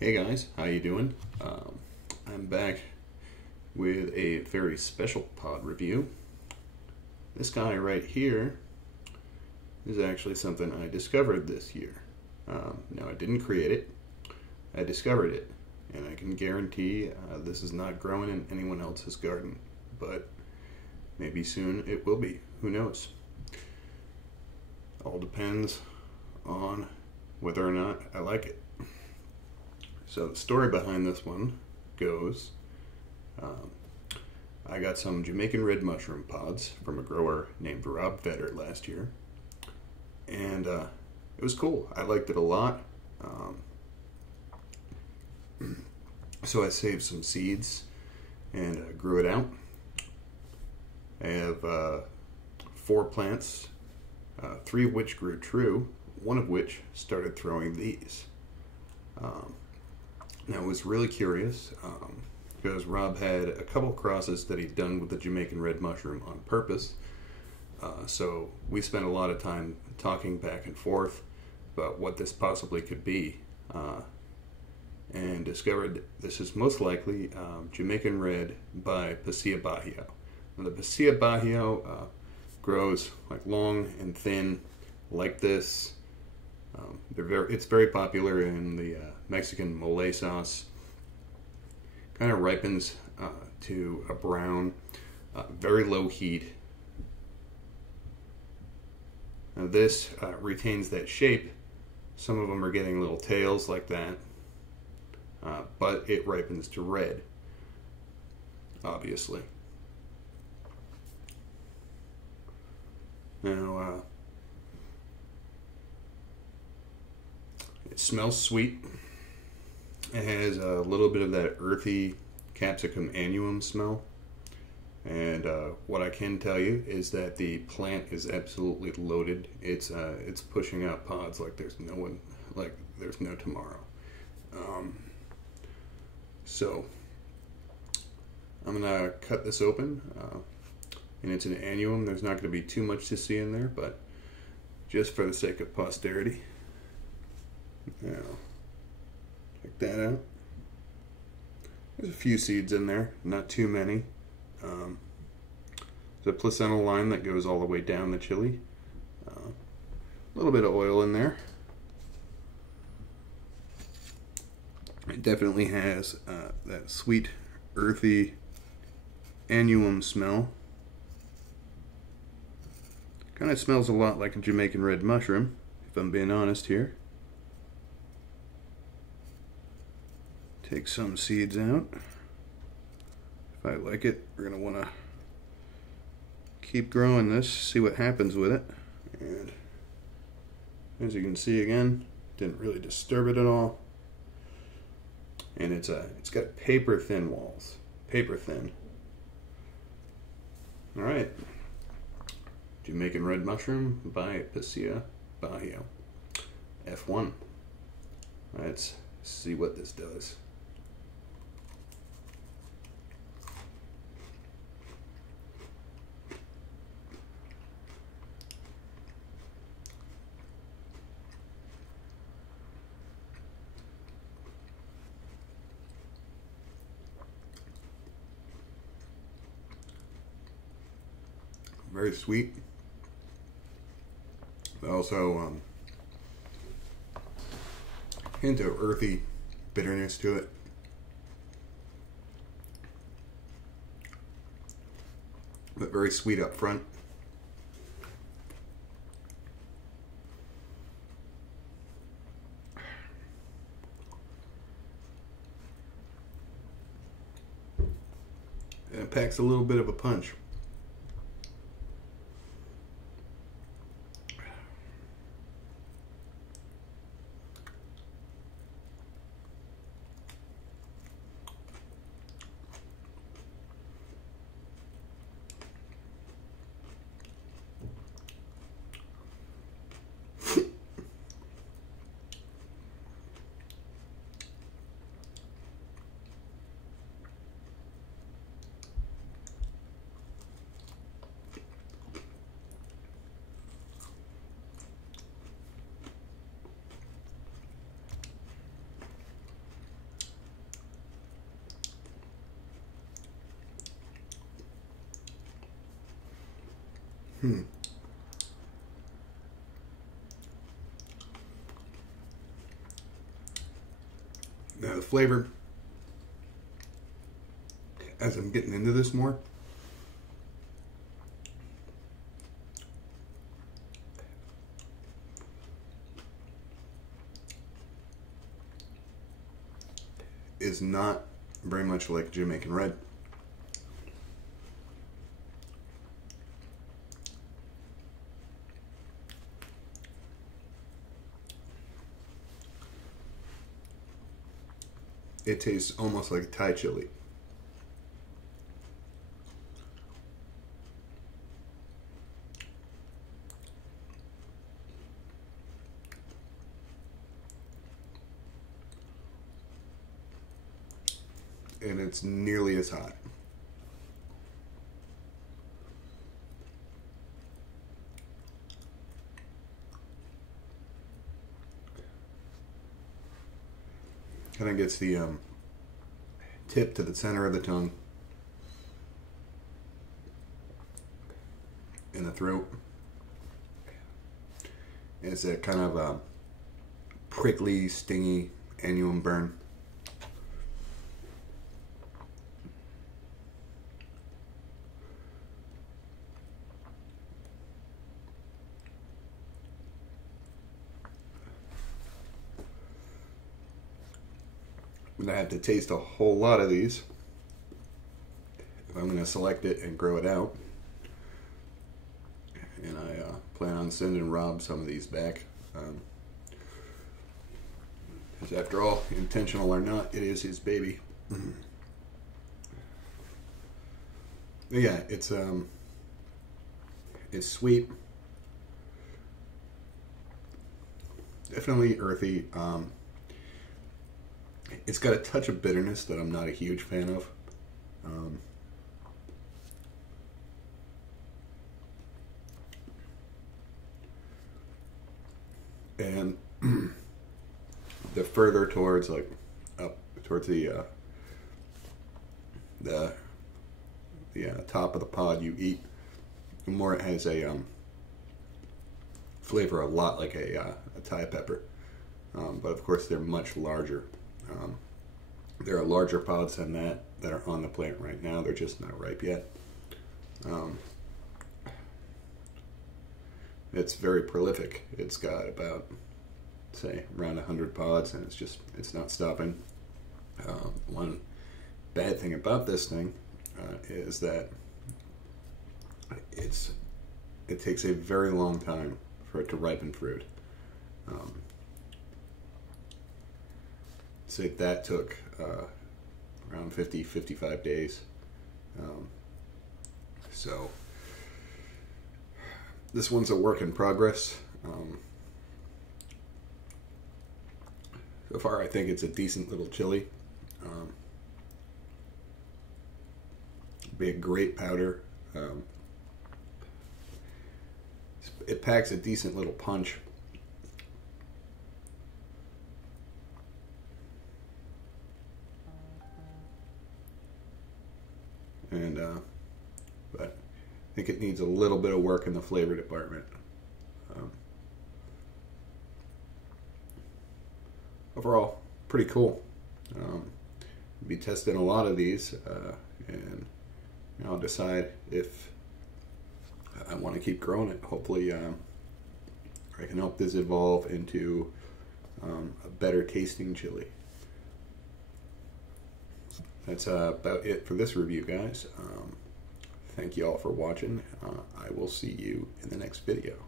Hey guys, how you doing? I'm back with a very special pod review. This guy right here is actually something I discovered this year. Now I didn't create it, I discovered it, and I can guarantee this is not growing in anyone else's garden, but maybe soon it will be. Who knows? All depends on whether or not I like it. So the story behind this one goes, I got some Jamaican Red Mushroom pods from a grower named Rob Vetter last year, and it was cool. I liked it a lot. So I saved some seeds and grew it out. I have 4 plants, 3 of which grew true, 1 of which started throwing these. Now, I was really curious because Rob had a couple crosses that he'd done with the Jamaican Red Mushroom on purpose. So we spent a lot of time talking back and forth about what this possibly could be, and discovered this is most likely Jamaican Red by Pasilla Bajio. Now, the Pasilla Bajio grows like long and thin like this. It's very popular in the Mexican mole sauce. Kind of ripens to a brown, very low heat. Now this retains that shape. Some of them are getting little tails like that, but it ripens to red, obviously. Now, it smells sweet. It has a little bit of that earthy capsicum annuum smell. And what I can tell you is that the plant is absolutely loaded. It's pushing out pods like there's no tomorrow. So I'm gonna cut this open, and it's an annuum. There's not going to be too much to see in there, but just for the sake of posterity. Now, check that out. There's a few seeds in there, not too many. There's a placental line that goes all the way down the chili. A little bit of oil in there. It definitely has that sweet, earthy annuum smell. Kind of smells a lot like a Jamaican Red Mushroom, if I'm being honest here. Take some seeds out. If I like it, we're going to want to keep growing this, see what happens with it. And as you can see again, didn't really disturb it at all. And it's got paper thin walls. Paper thin. Alright. Jamaican Red Mushroom by Pasilla Bajio. F1. Let's see what this does. Very sweet, but also hint of earthy bitterness to it. But very sweet up front. And it packs a little bit of a punch. Hmm. Now the flavor, as I'm getting into this more, is not very much like Jamaican Red. It tastes almost like a Thai chili. And it's nearly as hot. Kind of gets the tip to the center of the tongue in the throat. It's a kind of prickly, stingy annuum burn. I'm going to have to taste a whole lot of these if I'm going to select it and grow it out. And I plan on sending Rob some of these back. Because after all, intentional or not, it is his baby. Yeah, it's sweet. Definitely earthy. It's got a touch of bitterness that I'm not a huge fan of. And the further towards, like, up towards the top of the pod you eat, the more it has a flavor a lot like a Thai pepper. But of course they're much larger. There are larger pods than that are on the plant right now. They're just not ripe yet. It's very prolific. It's got about, say, around 100 pods, and it's not stopping. One bad thing about this thing is that it takes a very long time for it to ripen fruit. Say that took around 55 days. So this one's a work in progress. So far I think it's a decent little chili. Be a great powder. It packs a decent little punch. And but I think it needs a little bit of work in the flavor department. Overall, pretty cool. Be testing a lot of these, and I'll decide if I want to keep growing it. Hopefully, I can help this evolve into a better tasting chili. That's about it for this review, guys. Thank you all for watching. I will see you in the next video.